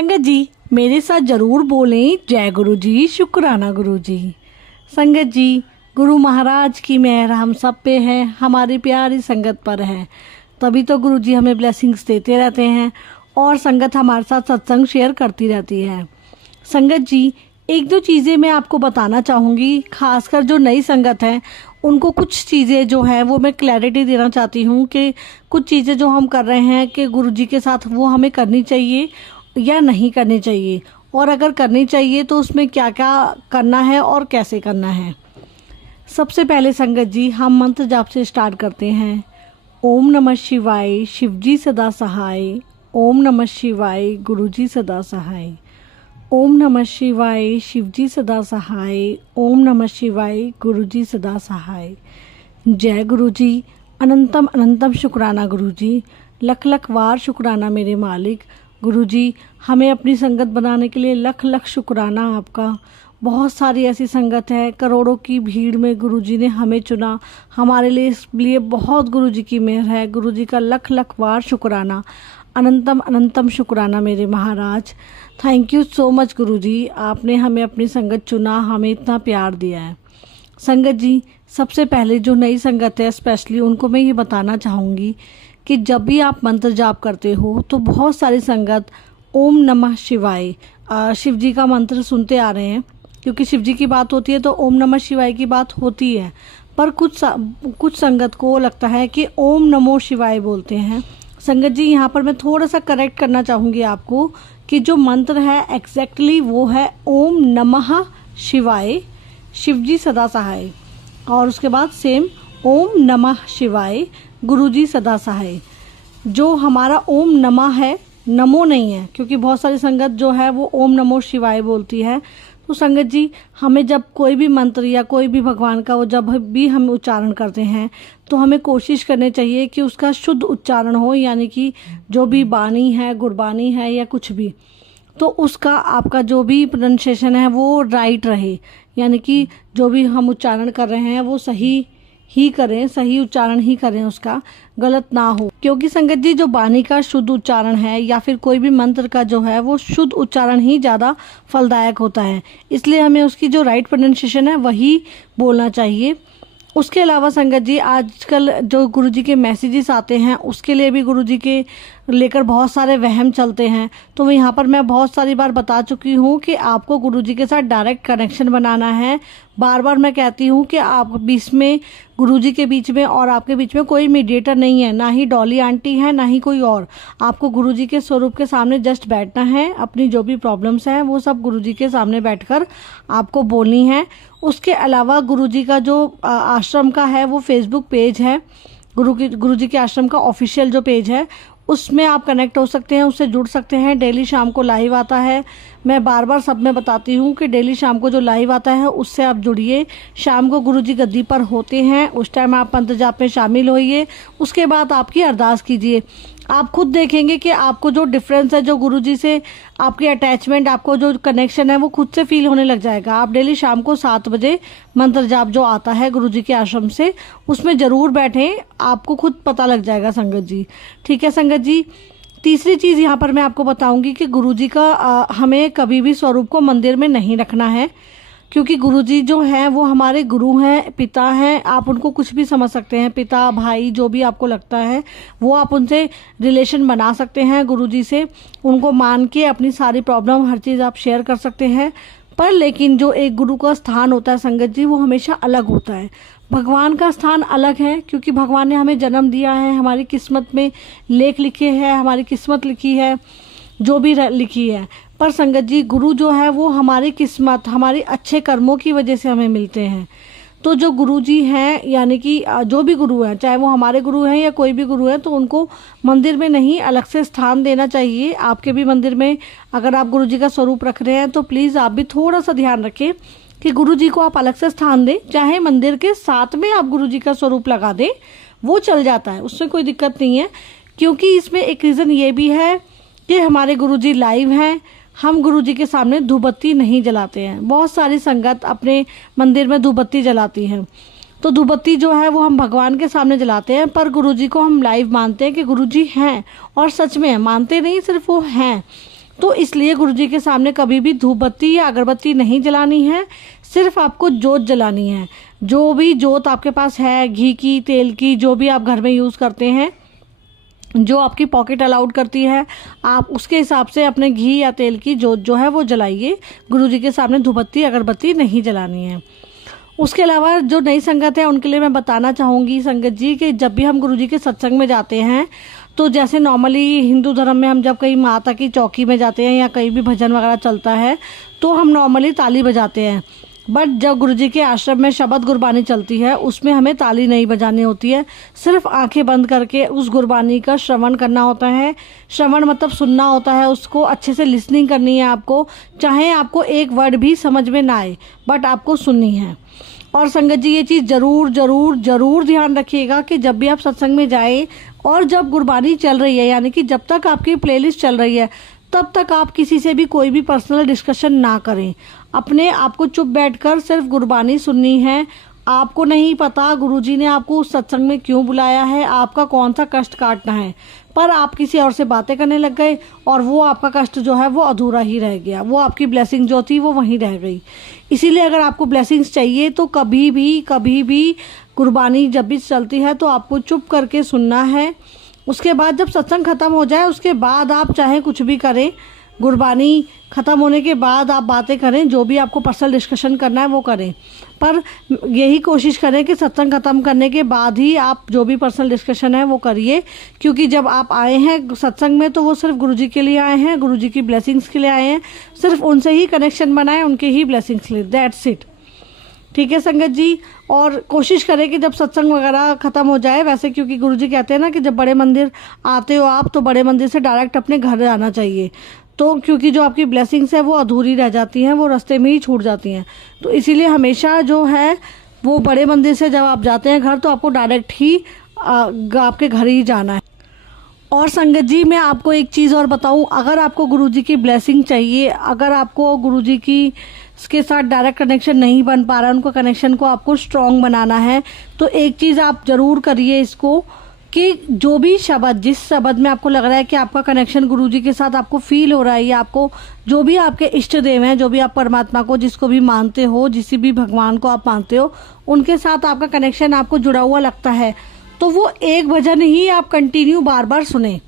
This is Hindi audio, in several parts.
संगत जी मेरे साथ जरूर बोलें जय गुरु जी, शुक्राना गुरु जी। संगत जी, गुरु महाराज की मेहर हम सब पे है, हमारी प्यारी संगत पर है, तभी तो गुरु जी हमें ब्लेसिंग्स देते रहते हैं और संगत हमारे साथ सत्संग शेयर करती रहती है। संगत जी, एक दो चीज़ें मैं आपको बताना चाहूँगी, खासकर जो नई संगत है उनको कुछ चीज़ें जो हैं वो मैं क्लैरिटी देना चाहती हूँ कि कुछ चीज़ें जो हम कर रहे हैं कि गुरु जी के साथ वो हमें करनी चाहिए या नहीं करनी चाहिए, और अगर करनी चाहिए तो उसमें क्या क्या करना है और कैसे करना है। सबसे पहले संगत जी हम मंत्र जाप से स्टार्ट करते हैं। ओम नमः शिवाय, शिवजी सदा सहाय। ओम नमः शिवाय, गुरुजी सदा सहाय। ओम नमः शिवाय, शिवजी सदा सहाय। ओम नमः शिवाय, गुरुजी सदा सहाय। जय गुरुजी, अनंतम अनंतम शुक्राना गुरुजी, लख लख वार शुक्राना मेरे मालिक। गुरुजी हमें अपनी संगत बनाने के लिए लख लख शुक्राना आपका। बहुत सारी ऐसी संगत है, करोड़ों की भीड़ में गुरुजी ने हमें चुना, हमारे लिए बहुत गुरुजी की मेहर है। गुरुजी का लख लख वार शुक्राना, अनंतम अनंतम शुक्राना मेरे महाराज। थैंक यू सो मच गुरुजी, आपने हमें अपनी संगत चुना, हमें इतना प्यार दिया है। संगत जी सबसे पहले जो नई संगत है स्पेशली उनको मैं ये बताना चाहूँगी कि जब भी आप मंत्र जाप करते हो तो बहुत सारी संगत ओम नमः शिवाय शिव जी का मंत्र सुनते आ रहे हैं, क्योंकि शिव जी की बात होती है तो ओम नमः शिवाय की बात होती है, पर कुछ संगत को लगता है कि ओम नमो शिवाय बोलते हैं। संगत जी यहाँ पर मैं थोड़ा सा करेक्ट करना चाहूँगी आपको कि जो मंत्र है एग्जैक्टली वो है ओम नमः शिवाय, शिवजी सदा सहाय, और उसके बाद सेम ओम नमः शिवाय, गुरुजी सदा सहाय। जो हमारा ओम नमः है, नमो नहीं है, क्योंकि बहुत सारी संगत जो है वो ओम नमो शिवाय बोलती है। तो संगत जी हमें जब कोई भी मंत्र या कोई भी भगवान का वो जब भी हम उच्चारण करते हैं तो हमें कोशिश करनी चाहिए कि उसका शुद्ध उच्चारण हो, यानी कि जो भी बानी है, गुरबानी है या कुछ भी, तो उसका आपका जो भी प्रोनाउंसिएशन है वो राइट रहे, यानी कि जो भी हम उच्चारण कर रहे हैं वो सही ही करें, सही उच्चारण ही करें, उसका गलत ना हो। क्योंकि संगत जी जो बानी का शुद्ध उच्चारण है या फिर कोई भी मंत्र का जो है वो शुद्ध उच्चारण ही ज़्यादा फलदायक होता है, इसलिए हमें उसकी जो राइट प्रोनाउंसिएशन है वही बोलना चाहिए। उसके अलावा संगत जी आजकल जो गुरुजी के मैसेजेस आते हैं उसके लिए भी गुरुजी के लेकर बहुत सारे वहम चलते हैं। तो यहाँ पर मैं बहुत सारी बार बता चुकी हूँ कि आपको गुरुजी के साथ डायरेक्ट कनेक्शन बनाना है। बार बार मैं कहती हूँ कि आप बीच में, गुरुजी के बीच में और आपके बीच में कोई मीडिएटर नहीं है, ना ही डॉली आंटी है ना ही कोई और। आपको गुरुजी के स्वरूप के सामने जस्ट बैठना है, अपनी जो भी प्रॉब्लम्स हैं वो सब गुरुजी के सामने बैठकर आपको बोलनी है। उसके अलावा गुरुजी का जो आश्रम का है वो फेसबुक पेज है, गुरुजी के आश्रम का ऑफिशियल जो पेज है उसमें आप कनेक्ट हो सकते हैं, उससे जुड़ सकते हैं। डेली शाम को लाइव आता है, मैं बार बार सब में बताती हूँ कि डेली शाम को जो लाइव आता है उससे आप जुड़िए। शाम को गुरुजी गद्दी पर होते हैं, उस टाइम आप मंत्र जाप में शामिल होइए, उसके बाद आपकी अरदास कीजिए। आप खुद देखेंगे कि आपको जो डिफरेंस है, जो गुरुजी से आपकी अटैचमेंट, आपको जो कनेक्शन है वो खुद से फील होने लग जाएगा। आप डेली शाम को 7 बजे मंत्र जाप जो आता है गुरुजी के आश्रम से उसमें ज़रूर बैठें, आपको खुद पता लग जाएगा संगत जी। ठीक है संगत जी। तीसरी चीज़ यहाँ पर मैं आपको बताऊंगी कि गुरुजी का हमें कभी भी स्वरूप को मंदिर में नहीं रखना है, क्योंकि गुरुजी जो हैं वो हमारे गुरु हैं, पिता हैं। आप उनको कुछ भी समझ सकते हैं, पिता भाई जो भी आपको लगता है वो आप उनसे रिलेशन बना सकते हैं गुरुजी से। उनको मान के अपनी सारी प्रॉब्लम हर चीज़ आप शेयर कर सकते हैं। पर लेकिन जो एक गुरु का स्थान होता है संगत जी वो हमेशा अलग होता है। भगवान का स्थान अलग है, क्योंकि भगवान ने हमें जन्म दिया है, हमारी किस्मत में लेख लिखे हैं, हमारी किस्मत लिखी है, जो भी लिखी है। पर संगत जी गुरु जो है वो हमारी किस्मत, हमारी अच्छे कर्मों की वजह से हमें मिलते हैं। तो जो गुरु जी हैं, यानी कि जो भी गुरु हैं, चाहे वो हमारे गुरु हैं या कोई भी गुरु है, तो उनको मंदिर में नहीं अलग से स्थान देना चाहिए। आपके भी मंदिर में अगर आप गुरु जी का स्वरूप रख रहे हैं तो प्लीज़ आप भी थोड़ा सा ध्यान रखें कि गुरु जी को आप अलग से स्थान दें। चाहे मंदिर के साथ में आप गुरु जी का स्वरूप लगा दें, वो चल जाता है, उसमें कोई दिक्कत नहीं है। क्योंकि इसमें एक रीज़न ये भी है कि हमारे गुरु जी लाइव हैं, हम गुरुजी के सामने धूपबत्ती नहीं जलाते हैं। बहुत सारी संगत अपने मंदिर में धूपबत्ती जलाती हैं, तो धूपबत्ती जो है वो हम भगवान के सामने जलाते हैं, पर गुरुजी को हम लाइव मानते हैं कि गुरुजी हैं, और सच में मानते नहीं, सिर्फ वो हैं। तो इसलिए गुरुजी के सामने कभी भी धूप बत्ती या अगरबत्ती नहीं जलानी है, सिर्फ आपको जोत जलानी है। जो भी जोत आपके पास है, घी की, तेल की, जो भी आप घर में यूज़ करते हैं, जो आपकी पॉकेट अलाउड करती है, आप उसके हिसाब से अपने घी या तेल की जोत जो है वो जलाइए। गुरुजी के सामने धूप बत्ती अगरबत्ती नहीं जलानी है। उसके अलावा जो नई संगत है उनके लिए मैं बताना चाहूँगी संगत जी कि जब भी हम गुरुजी के सत्संग में जाते हैं तो जैसे नॉर्मली हिंदू धर्म में हम जब कहीं माता की चौकी में जाते हैं या कहीं भी भजन वगैरह चलता है तो हम नॉर्मली ताली बजाते हैं। बट जब गुरुजी के आश्रम में शबद गुरबानी चलती है उसमें हमें ताली नहीं बजानी होती है, सिर्फ आंखें बंद करके उस गुरबानी का श्रवण करना होता है। श्रवण मतलब सुनना होता है, उसको अच्छे से लिसनिंग करनी है आपको, चाहे आपको एक वर्ड भी समझ में ना आए बट आपको सुननी है। और संगत जी ये चीज़ ज़रूर ज़रूर ज़रूर ध्यान रखिएगा कि जब भी आप सत्संग में जाएं और जब गुरबानी चल रही है, यानी कि जब तक आपकी प्लेलिस्ट चल रही है तब तक आप किसी से भी कोई भी पर्सनल डिस्कशन ना करें। अपने आप को चुप बैठकर सिर्फ गुरबानी सुननी है। आपको नहीं पता गुरुजी ने आपको उस सत्संग में क्यों बुलाया है, आपका कौन सा कष्ट काटना है, पर आप किसी और से बातें करने लग गए और वो आपका कष्ट जो है वो अधूरा ही रह गया, वो आपकी ब्लेसिंग जो थी वो वहीं रह गई। इसीलिए अगर आपको ब्लेसिंग्स चाहिए तो कभी भी गुरबानी जब भी चलती है तो आपको चुप करके सुनना है। उसके बाद जब सत्संग ख़त्म हो जाए उसके बाद आप चाहे कुछ भी करें, गुरबानी ख़त्म होने के बाद आप बातें करें, जो भी आपको पर्सनल डिस्कशन करना है वो करें, पर यही कोशिश करें कि सत्संग ख़त्म करने के बाद ही आप जो भी पर्सनल डिस्कशन है वो करिए। क्योंकि जब आप आए हैं सत्संग में तो वो सिर्फ गुरुजी के लिए आए हैं, गुरुजी की ब्लेसिंग्स के लिए आए हैं, सिर्फ उनसे ही कनेक्शन बनाएं, उनके ही ब्लेसिंग्स ले, दैट्स इट। ठीक है संगत जी। और कोशिश करें कि जब सत्संग वगैरह ख़त्म हो जाए, वैसे क्योंकि गुरुजी कहते हैं ना कि जब बड़े मंदिर आते हो आप तो बड़े मंदिर से डायरेक्ट अपने घर आना चाहिए, तो क्योंकि जो आपकी ब्लेसिंग्स है वो अधूरी रह जाती हैं, वो रास्ते में ही छूट जाती हैं। तो इसीलिए हमेशा जो है वो बड़े मंदिर से जब आप जाते हैं घर तो आपको डायरेक्ट ही आपके घर ही जाना है। और संगत जी मैं आपको एक चीज़ और बताऊं, अगर आपको गुरुजी की ब्लेसिंग चाहिए, अगर आपको गुरुजी की के साथ डायरेक्ट कनेक्शन नहीं बन पा रहा है, उनको कनेक्शन को आपको स्ट्रॉन्ग बनाना है, तो एक चीज़ आप ज़रूर करिए इसको कि जो भी शब्द, जिस शब्द में आपको लग रहा है कि आपका कनेक्शन गुरुजी के साथ आपको फील हो रहा है, या आपको जो भी आपके इष्ट देव हैं, जो भी आप परमात्मा को जिसको भी मानते हो, जिस भी भगवान को आप मानते हो, उनके साथ आपका कनेक्शन आपको जुड़ा हुआ लगता है, तो वो एक भजन ही आप कंटिन्यू बार बार सुने।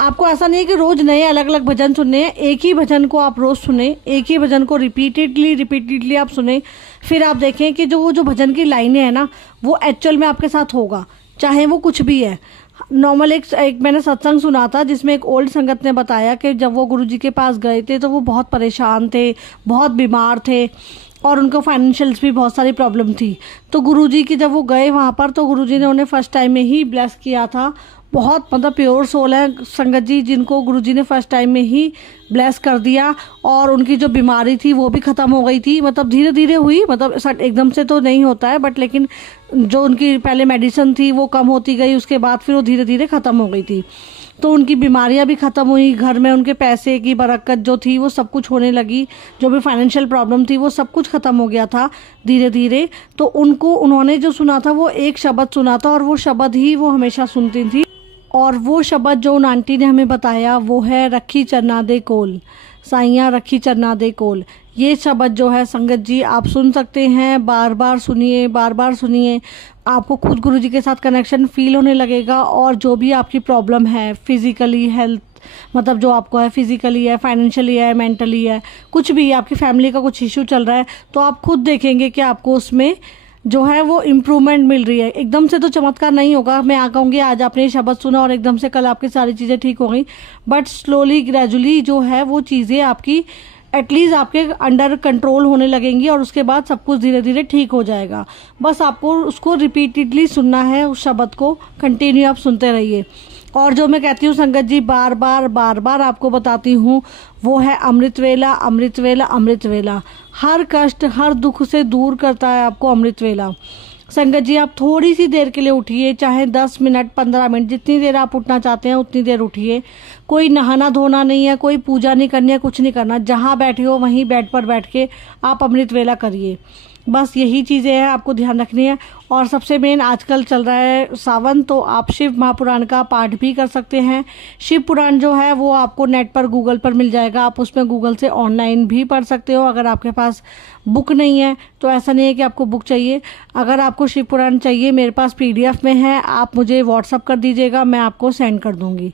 आपको ऐसा नहीं है कि रोज़ नए अलग अलग भजन सुनने हैं, एक ही भजन को आप रोज़ सुने, एक ही भजन को रिपीटेडली आप सुने। फिर आप देखें कि जो भजन की लाइनें हैं ना वो एक्चुअल में आपके साथ होगा, चाहे वो कुछ भी है। नॉर्मल एक मैंने सत्संग सुना था जिसमें एक ओल्ड संगत ने बताया कि जब वो गुरुजी के पास गए थे तो वो बहुत परेशान थे, बहुत बीमार थे और उनको फाइनेंशियल्स भी बहुत सारी प्रॉब्लम थी। तो गुरुजी की जब वो गए वहाँ पर तो गुरुजी ने उन्हें फर्स्ट टाइम में ही ब्लेस किया था। बहुत मतलब प्योर सोल है संगत जी, जिनको गुरुजी ने फर्स्ट टाइम में ही ब्लेस कर दिया और उनकी जो बीमारी थी वो भी ख़त्म हो गई थी। मतलब धीरे धीरे हुई, मतलब एकदम से तो नहीं होता है, बट लेकिन जो उनकी पहले मेडिसिन थी वो कम होती गई, उसके बाद फिर वो धीरे धीरे ख़त्म हो गई थी। तो उनकी बीमारियां भी ख़त्म हुई, घर में उनके पैसे की बरकत जो थी वो सब कुछ होने लगी, जो भी फाइनेंशियल प्रॉब्लम थी वो सब कुछ ख़त्म हो गया था धीरे धीरे। तो उन्होंने जो सुना था वो एक शब्द सुना था और वो शब्द ही वो हमेशा सुनती थी, और वो शब्द जो उन आंटी ने हमें बताया वो है रखी चरना दे कोल, साइयाँ रखी चरना दे कोल। ये शब्द जो है संगत जी आप सुन सकते हैं, बार बार सुनिए, आपको खुद गुरुजी के साथ कनेक्शन फील होने लगेगा। और जो भी आपकी प्रॉब्लम है, फिज़िकली हेल्थ, मतलब जो आपको है फिज़िकली है, फाइनेंशियली है, मेंटली है, कुछ भी आपकी फैमिली का कुछ इशू चल रहा है, तो आप खुद देखेंगे कि आपको उसमें जो है वो इम्प्रूवमेंट मिल रही है। एकदम से तो चमत्कार नहीं होगा, मैं कहूँगी आज आपने ये शब्द सुना और एकदम से कल आपकी सारी चीज़ें ठीक हो गई, बट स्लोली ग्रेजुअली जो है वो चीज़ें आपकी एटलीस्ट आपके अंडर कंट्रोल होने लगेंगी और उसके बाद सब कुछ धीरे धीरे ठीक हो जाएगा। बस आपको उसको रिपीटेडली सुनना है, उस शब्द को कंटिन्यू आप सुनते रहिए। और जो मैं कहती हूँ संगत जी बार बार आपको बताती हूँ वो है अमृत वेला, अमृत वेला, अमृत वेला। हर कष्ट हर दुख से दूर करता है आपको अमृत वेला। संगत जी आप थोड़ी सी देर के लिए उठिए, चाहे 10 मिनट 15 मिनट, जितनी देर आप उठना चाहते हैं उतनी देर उठिए। कोई नहाना धोना नहीं है, कोई पूजा नहीं करनी है, कुछ नहीं करना, जहाँ बैठे हो वहीं बेड पर बैठ के आप अमृत वेला करिए। बस यही चीज़ें हैं आपको ध्यान रखनी है। और सबसे मेन आजकल चल रहा है सावन, तो आप शिव महापुराण का पाठ भी कर सकते हैं। शिव पुराण जो है वो आपको नेट पर गूगल पर मिल जाएगा, आप उसमें गूगल से ऑनलाइन भी पढ़ सकते हो। अगर आपके पास बुक नहीं है तो ऐसा नहीं है कि आपको बुक चाहिए, अगर आपको शिव पुराण चाहिए मेरे पास PDF में है, आप मुझे व्हाट्सअप कर दीजिएगा, मैं आपको सेंड कर दूंगी।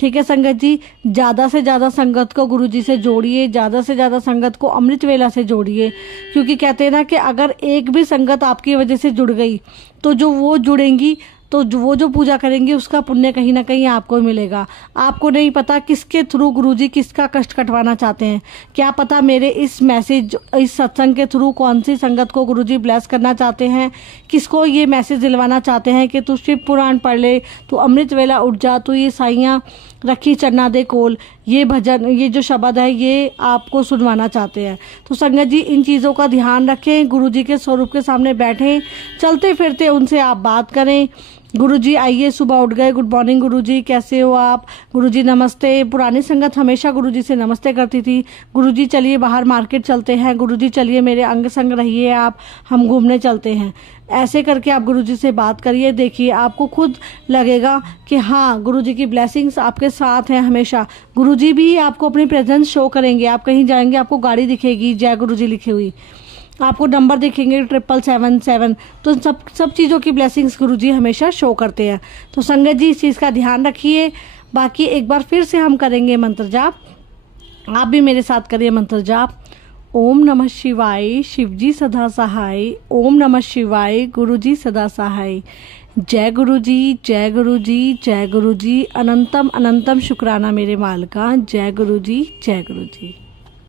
ठीक है संगत जी, ज़्यादा से ज़्यादा संगत को गुरु जी से जोड़िए, ज़्यादा से ज़्यादा संगत को अमृत वेला से जोड़िए, क्योंकि कहते हैं ना कि अगर एक भी संगत आपकी वजह से जुड़ गई तो जो वो जुड़ेंगी तो वो जो पूजा करेंगे उसका पुण्य कहीं ना कहीं आपको ही मिलेगा। आपको नहीं पता किसके थ्रू गुरुजी किसका कष्ट कटवाना चाहते हैं, क्या पता मेरे इस मैसेज, इस सत्संग के थ्रू कौन सी संगत को गुरुजी ब्लेस करना चाहते हैं, किसको ये मैसेज दिलवाना चाहते हैं कि तू शिव पुराण पढ़ ले, तू अमृत वेला उठ जा, तू ये साइयाँ रखी चन्ना दे कोल, ये भजन, ये जो शब्द है ये आपको सुनवाना चाहते हैं। तो संगत जी इन चीज़ों का ध्यान रखें, गुरुजी के स्वरूप के सामने बैठें, चलते फिरते उनसे आप बात करें। गुरुजी आइए, सुबह उठ गए, गुड मॉर्निंग गुरुजी, कैसे हो आप, गुरुजी नमस्ते। पुरानी संगत हमेशा गुरुजी से नमस्ते करती थी, गुरुजी चलिए बाहर मार्केट चलते हैं, गुरुजी चलिए मेरे अंग संग रहिए आप, हम घूमने चलते हैं। ऐसे करके आप गुरुजी से बात करिए, देखिए आपको खुद लगेगा कि हाँ गुरुजी की ब्लेसिंग्स आपके साथ हैं हमेशा। गुरुजी भी आपको अपनी प्रेजेंस शो करेंगे, आप कहीं जाएंगे आपको गाड़ी दिखेगी जय गुरुजी लिखी हुई, आपको नंबर दिखेंगे 777। तो सब चीज़ों की ब्लेसिंग्स गुरुजी हमेशा शो करते हैं। तो संगत जी इस चीज़ का ध्यान रखिए। बाकी एक बार फिर से हम करेंगे मंत्र जाप, आप भी मेरे साथ करिए मंत्र जाप। ओम नमः शिवाय, शिवजी सदा सहाय, ओम नमः शिवाय, गुरुजी सदा सहाय। जय गुरुजी, जय गुरुजी, जय गुरुजी, अनंतम अनंतम शुक्राना मेरे माल का। जय गुरुजी, जय गुरुजी।